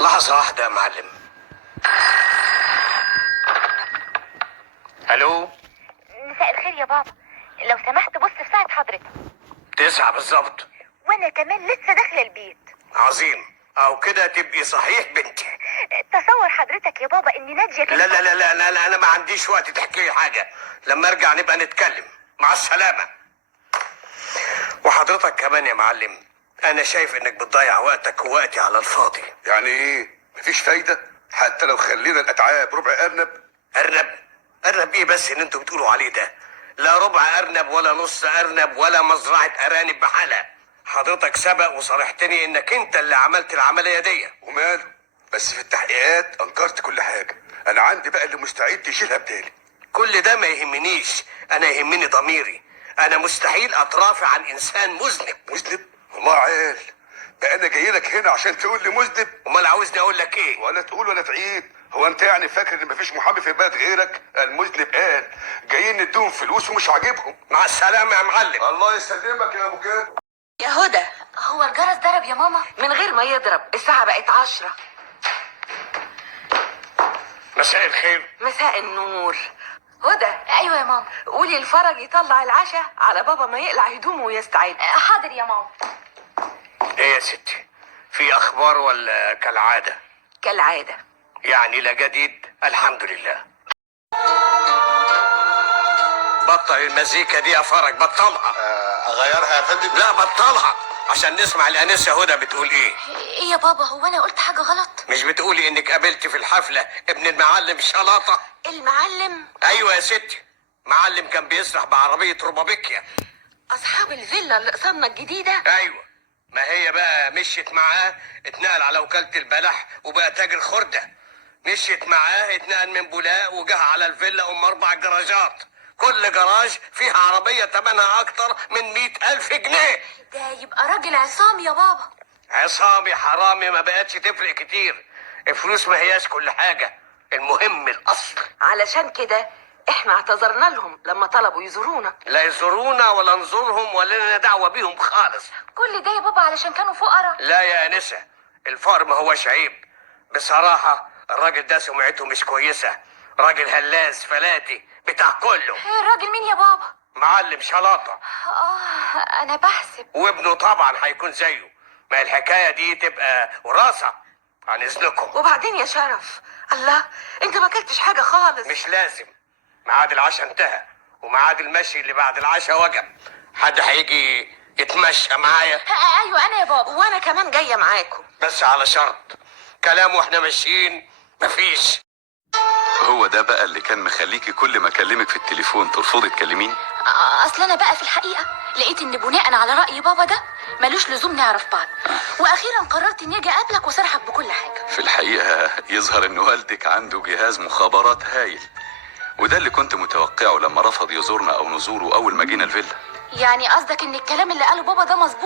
لحظة واحدة يا معلم. الو. مساء الخير يا بابا، لو سمحت بص في ساعة حضرتك. 9 بالظبط. وانا كمان لسه داخلة البيت. عظيم، او كده تبقي صحيح بنتي. تصور حضرتك يا بابا ان نادية كانت... لا انا ما عنديش وقت تحكي لي حاجة. لما ارجع نبقى نتكلم. مع السلامة. وحضرتك كمان يا معلم، انا شايف انك بتضيع وقتك ووقتي على الفاضي. يعني ايه؟ مفيش فايدة؟ حتى لو خلينا الاتعاب ربع ارنب. ارنب؟ ارنب ايه بس اللي انتوا بتقولوا عليه ده؟ لا ربع ارنب ولا نص ارنب ولا مزرعة ارانب بحالها. حضرتك سبق وصرحتني انك انت اللي عملت العملية دي. وماله؟ بس في التحقيقات انكرت كل حاجة. انا عندي بقى اللي مستعد يشيلها بدالي. كل ده ما يهمنيش، انا يهمني ضميري. انا مستحيل اترافع عن انسان مذنب. مذنب؟ والله عال. بقى انا جاي لك هنا عشان تقول لي مذنب؟ امال عاوزني اقول لك ايه؟ ولا تقول ولا تعيد. هو انت يعني فاكر ان مفيش محامي في البلد غيرك؟ المذنب قال جايين نديهم فلوس ومش عاجبهم. مع السلامة يا معلم. الله يسلمك يا ابو كده. يا هدى، هو الجرس ضرب يا ماما؟ من غير ما يضرب، الساعة بقت 10. مساء الخير. مساء النور. هدى، ايوه يا ماما. قولي الفرج يطلع العشاء على بابا ما يقلع هدومه ويستعد. حاضر يا ماما. ايه يا ستي؟ في اخبار ولا كالعادة؟ كالعادة. يعني لا جديد؟ الحمد لله. بطل المزيكا دي يا فرج، بطلها. اغيرها يا فندم؟ لا بطلها عشان نسمع الانسة هدى بتقول ايه. ايه يا بابا، هو انا قلت حاجة غلط؟ مش بتقولي انك قابلت في الحفلة ابن المعلم شلاطة؟ المعلم؟ ايوه يا ستي، معلم كان بيسرح بعربية روبابيكيا. أصحاب الفيلا اللي قصادنا الجديدة؟ ايوه، ما هي بقى مشيت معاه، اتنقل على وكالة البلح وبقى تاجر خردة. مشيت معاه، اتنقل من بولاق وجه على الفيلا 4 جراجات. كل جراج فيها عربية تمنها اكتر من 100,000 جنيه. ده يبقى راجل عصام يا بابا. عصامي حرامي ما بقتش تفرق كتير. الفلوس ما هياش كل حاجة، المهم الاصل. علشان كده احنا اعتذرنا لهم لما طلبوا يزورونا. لا يزورونا ولا نزورهم ولا لنا دعوة بيهم خالص. كل ده يا بابا علشان كانوا فقراء؟ لا يا انسة، الفقر ما هوش عيب. بصراحة الراجل ده سمعته مش كويسة. راجل هلاس فلاتي بتاع كله. الراجل مين يا بابا؟ معلم شلاطة. انا بحسب. وابنه طبعا هيكون زيه. ما الحكاية دي تبقى وراثة. عن اذنكم. وبعدين يا شرف، الله، انت ما اكلتش حاجة خالص. مش لازم، ميعاد العشاء انتهى وميعاد المشي اللي بعد العشاء وجب. حد هيجي يتمشى معايا؟ ايوه انا يا بابا. وانا كمان جاية معاكم، بس على شرط، كلام واحنا ماشيين مفيش. هو ده بقى اللي كان مخليكي كل ما اكلمك في التليفون ترفضي تكلميني؟ اصل انا بقى في الحقيقه لقيت ان بناء على راي بابا ده ملوش لزوم نعرف بعض، واخيرا قررت اني اجي اقابلك وصرحك بكل حاجه. في الحقيقة يظهر ان والدك عنده جهاز مخابرات هايل، وده اللي كنت متوقعه لما رفض يزورنا او نزوره اول ما جينا الفيلا. يعني قصدك ان الكلام اللي قاله بابا ده مظبوط؟